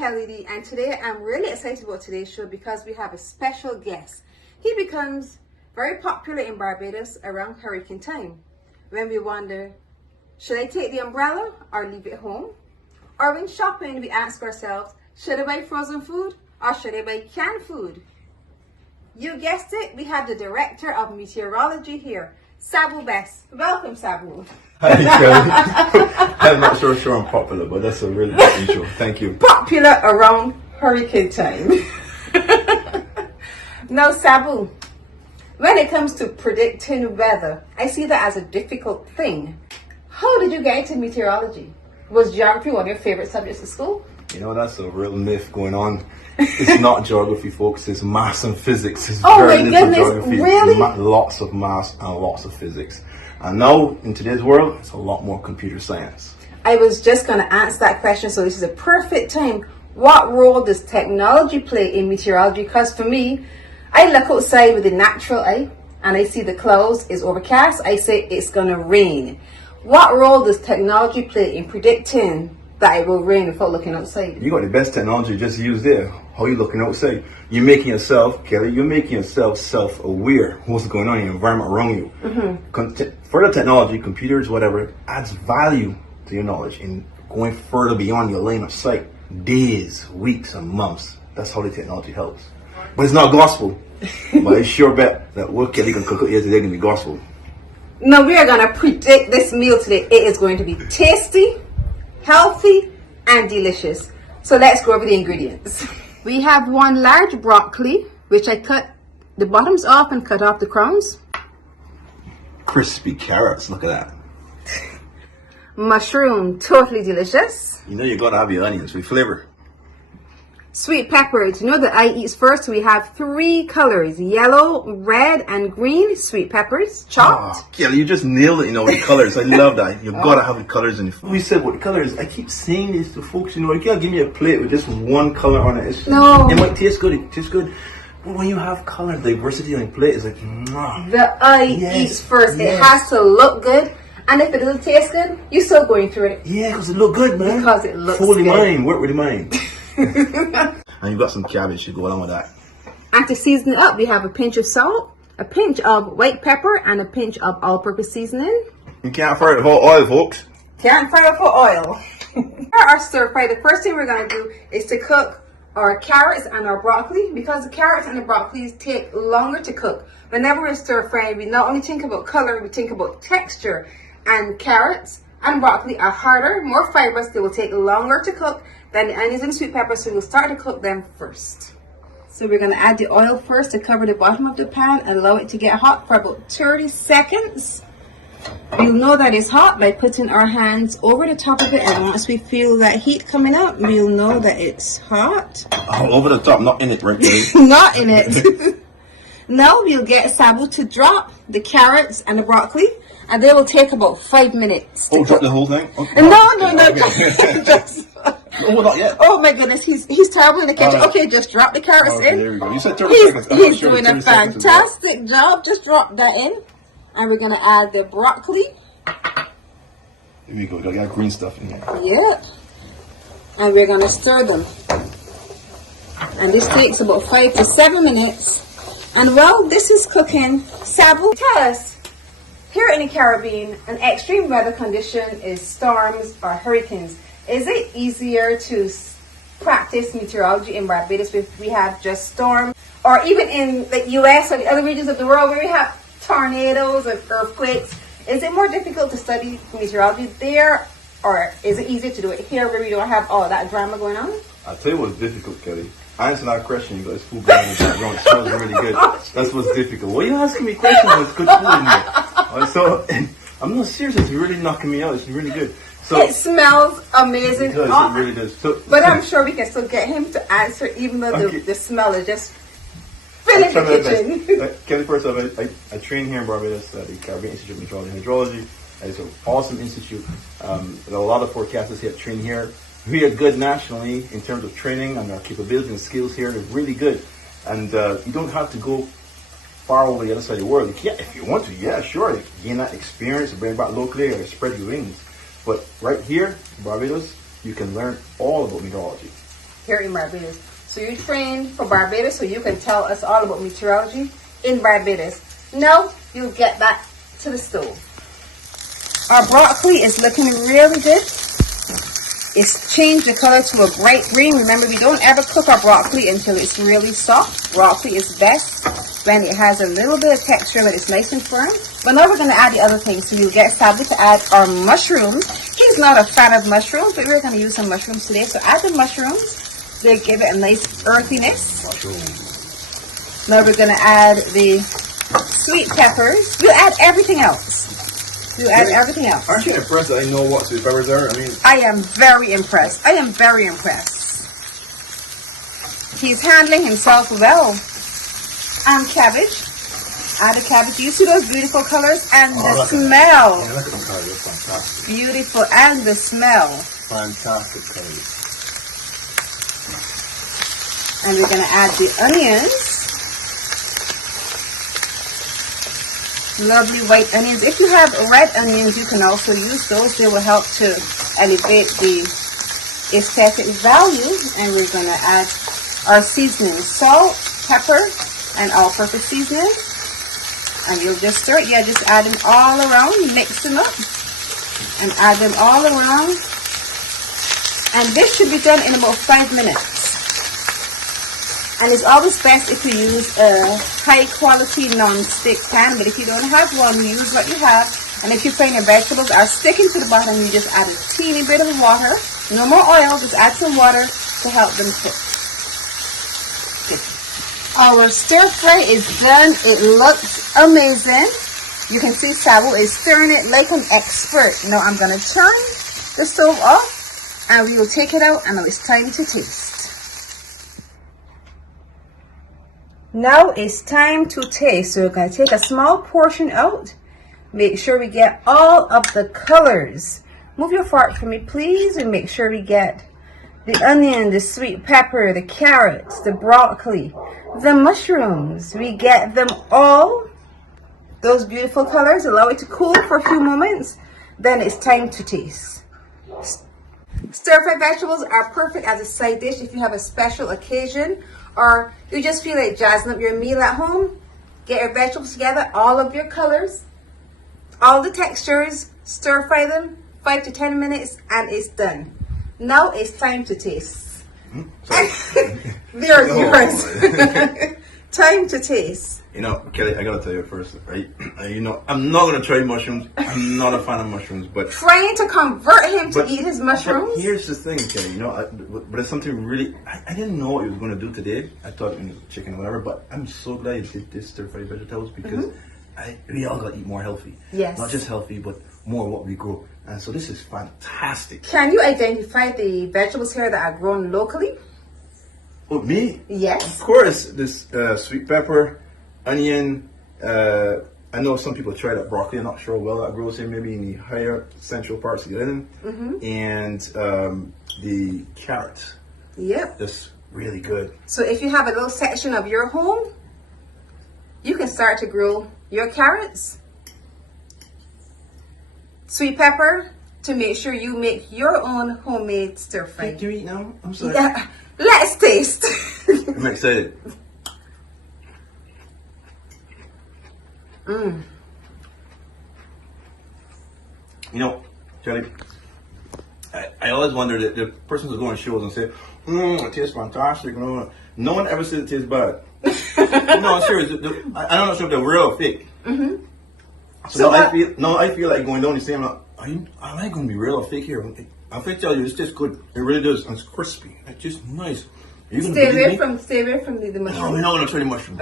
Kelly, and today I'm really excited about today's show because we have a special guest. He becomes very popular in Barbados around hurricane time, when we wonder, should I take the umbrella or leave it home? Or when shopping, we ask ourselves, should I buy frozen food or should I buy canned food? You guessed it, we have the Director of Meteorology here, Sabu Best. Welcome, Sabu. Hi, Kelly. I'm not sure I'm popular, but that's a really good intro. Thank you. Popular around hurricane time. Now, Sabu, when it comes to predicting weather, I see that as a difficult thing. How did you get into meteorology? Was geography one of your favorite subjects at school? You know, that's a real myth going on. It's not geography, folks. It's maths and physics. It's Oh very my little goodness, geography. really? Lots of maths and lots of physics. And now, in today's world, it's a lot more computer science. I was just going to answer that question, so this is a perfect time. What role does technology play in meteorology? Because for me, I look outside with the natural eye and I see the clouds is overcast. I say it's going to rain. What role does technology play in predicting that it will rain without looking outside? You got the best technology just used there. How you looking outside? You're making yourself, Kelly, you're making yourself self-aware of what's going on in the environment around you. Further technology, computers, whatever, adds value to your knowledge in going further beyond your lane of sight. Days, weeks, and months. That's how the technology helps. But it's not gospel. But I sure bet that what Kelly can cook here today can be gospel. Now we are going to predict this meal today. It is going to be tasty, healthy, and delicious. So let's go over the ingredients. We have 1 large broccoli, which I cut the bottoms off and cut off the crowns. Crispy carrots, look at that. Mushroom, totally delicious. You know you gotta have your onions with flavor. Sweet peppers, you know the eye eats first. We have 3 colors, yellow, red, and green sweet peppers, chopped. Oh, Kelly, you just nailed it, you know, with the colors. I love that. You've gotta have the colors in the food. We said with the colors, I keep saying this to folks, you know, you can't give me a plate with just 1 color on it. It's just, No. It might taste good, it tastes good. But when you have color diversity on your plate, it's like, mwah. The eye Yes, eats first. yes. It has to look good. And if it doesn't taste good, you're still going through it. Yeah, because it look good, man. Because it looks Fool the good. mind, work with the mind. And you've got some cabbage to go along with that. And to season it up, we have a pinch of salt, a pinch of white pepper, and a pinch of all-purpose seasoning. You can't fry it without oil, folks. Can't fry up for oil. For our stir fry, the first thing we're going to do is to cook our carrots and our broccoli, because the carrots and the broccoli take longer to cook. Whenever we're stir frying, we not only think about color, we think about texture. And carrots and broccoli are harder, more fibrous. They will take longer to cook than the onions and sweet peppers, so we'll start to cook them first. So we're going to add the oil first to cover the bottom of the pan and allow it to get hot for about 30 seconds. We'll know that it's hot by putting our hands over the top of it, and once we feel that heat coming up, we'll know that it's hot. All over the top, not in it, right, Kelly? Not in it. Now we'll get Sabu to drop the carrots and the broccoli, and they will take about 5 minutes. Oh, drop the whole thing? Okay. No. Just, Oh, not yet. oh my goodness, he's terrible in the kitchen. Okay, just drop the carrots Okay, in. there we go. You said 30 seconds. I'm not He's sure doing 30 a seconds is right. fantastic job. Just drop that in. And we're going to add the broccoli. Here we go. I got green stuff in here. Yep. And we're going to stir them. And this takes about 5 to 7 minutes. And while this is cooking, Sabu, tell us, here in the Caribbean, an extreme weather condition is storms or hurricanes. Is it easier to practice meteorology in Barbados if we have just storm, or even in the US or the other regions of the world where we have tornadoes or earthquakes? Is it more difficult to study meteorology there, or is it easier to do it here where we don't have all that drama going on? I'll tell you what's difficult, Kelly. Answer that question. You got food going in the background. It smells really good. That's what's difficult. Why are you asking me questions? There's good food in there. So I'm not serious. It's really knocking me out. It's really good. So It smells amazing. it does. It really does. But I'm sure we can still get him to answer, even though Okay. the smell is just filling the kitchen. Kelly, first off, I train here in Barbados at the Caribbean Institute of Meteorology and Hydrology. It's an awesome institute. There are a lot of forecasters here that train here. We are good nationally in terms of training, and our capabilities and skills here is really good. And you don't have to go far over the other side of the world. You can, if you want to, yeah, sure. You gain that experience, bring it back locally, or spread your wings. But right here in Barbados, you can learn all about meteorology. here in Barbados. So you trained for Barbados, so you can tell us all about meteorology in Barbados. Now you'll get back to the stove. Our broccoli is looking really good. It's changed the color to a bright green. Remember, we don't ever cook our broccoli until it's really soft. Broccoli is best when it has a little bit of texture, but it's nice and firm. But now we're going to add the other things. So we'll get Sabu to add our mushrooms. He's not a fan of mushrooms, but we're going to use some mushrooms today. So add the mushrooms. They give it a nice earthiness. Mushrooms. Now we're going to add the sweet peppers. You add everything else. You add everything else. Aren't you impressed that I know what sweet peppers are? I mean, I am very impressed. I am very impressed. He's handling himself well. And cabbage. Add the cabbage. You see those beautiful colors and the smell. Yeah, look at them colors. They're fantastic. Beautiful, and the smell. Fantastic colors. And we're going to add the onions. Lovely white onions. If you have red onions, you can also use those. They will help to elevate the aesthetic value. And we're going to add our seasoning: salt, pepper, and all-purpose seasoning. And you'll just stir it. Yeah, just add them all around. Mix them up and add them all around. And this should be done in about 5 minutes. And it's always best if you use a high quality non-stick pan, but if you don't have one, use what you have. And if you find your vegetables are sticking to the bottom, you just add a teeny bit of water. No more oil, just add some water to help them cook. Our stir fry is done. It looks amazing. You can see Sabu is stirring it like an expert. Now I'm going to turn the stove off and we will take it out, and now it's time to taste. Now it's time to taste. So we're going to take a small portion out. Make sure we get all of the colors. Move your fork for me, please, and make sure we get the onion, the sweet pepper, the carrots, the broccoli, the mushrooms. We get them all. Those beautiful colors. Allow it to cool for a few moments. Then it's time to taste. Stir-fried vegetables are perfect as a side dish if you have a special occasion, or you just feel like jazzing up your meal at home. Get your vegetables together, all of your colors, all the textures, stir fry them 5 to 10 minutes, and it's done. Now it's time to taste. There's yours. Time to taste. You know, Kelly, I gotta tell you first, right? You know, I'm not gonna try mushrooms. I'm not a fan of mushrooms, but trying to convert him to eat his mushrooms. But here's the thing, Kelly. You know, but it's something really. I didn't know what he was gonna do today. I thought it was chicken or whatever, but I'm so glad you did this stir-fried vegetables because we all gotta eat more healthy. Yes. Not just healthy, but more what we grow. And so this is fantastic. Can you identify the vegetables here that are grown locally? Oh, me? Yes. Of course. This sweet pepper, onion. I know some people try that broccoli. I'm not sure well that grows here. Maybe in the higher central parts of the island. And the carrots. Yep. That's really good. So if you have a little section of your home, you can start to grow your carrots, sweet pepper, to make sure you make your own homemade stir fry. Can you eat now? I'm sorry. Yeah. Let's taste. I'm excited. You know, Kelly, I always wonder that the persons who go on shows and say, it tastes fantastic. No one ever says it tastes bad. No, I'm serious. I don't know if they're real or fake. So now I feel like going down and saying, am I going to be real or fake here? I'll tell you, it's just good. It really does. And it's crispy. It's just nice. Stay away from the mushrooms. No, we're not going to try the mushrooms.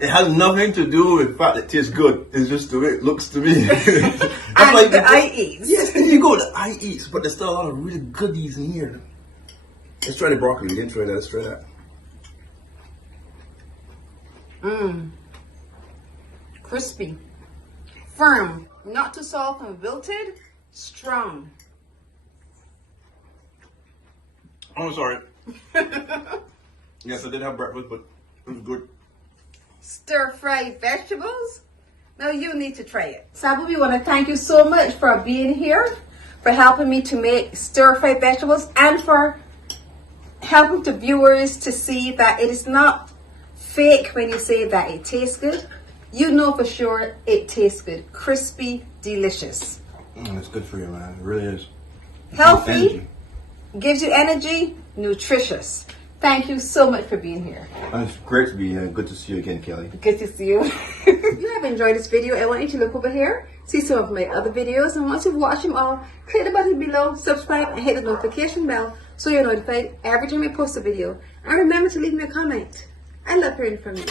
It has nothing to do with the fact that it tastes good. It's just the way it looks to me. And like the eye eats. Yes, there you go. The eye eats. But there's still a lot of really goodies in here. Let's try the broccoli. We didn't try that. Let's try that. Crispy. Firm. Not too soft and wilted. Strong. I'm sorry. Yes, I did have breakfast, but it was good. Stir-fried vegetables. Now you need to try it. Sabu, we want to thank you so much for being here, for helping me to make stir-fried vegetables, and for helping the viewers to see that it is not fake when you say that it tastes good. You know for sure it tastes good. Crispy, delicious. It's good for you, man. It really is. Healthy, gives you energy, nutritious. Thank you so much for being here. And it's great to be here. Good to see you again, Kelly. Good to see you. If you have enjoyed this video, I want you to look over here, see some of my other videos, and once you've watched them all, click the button below, subscribe, and hit the notification bell so you're notified every time I post a video. And remember to leave me a comment. I love hearing from you.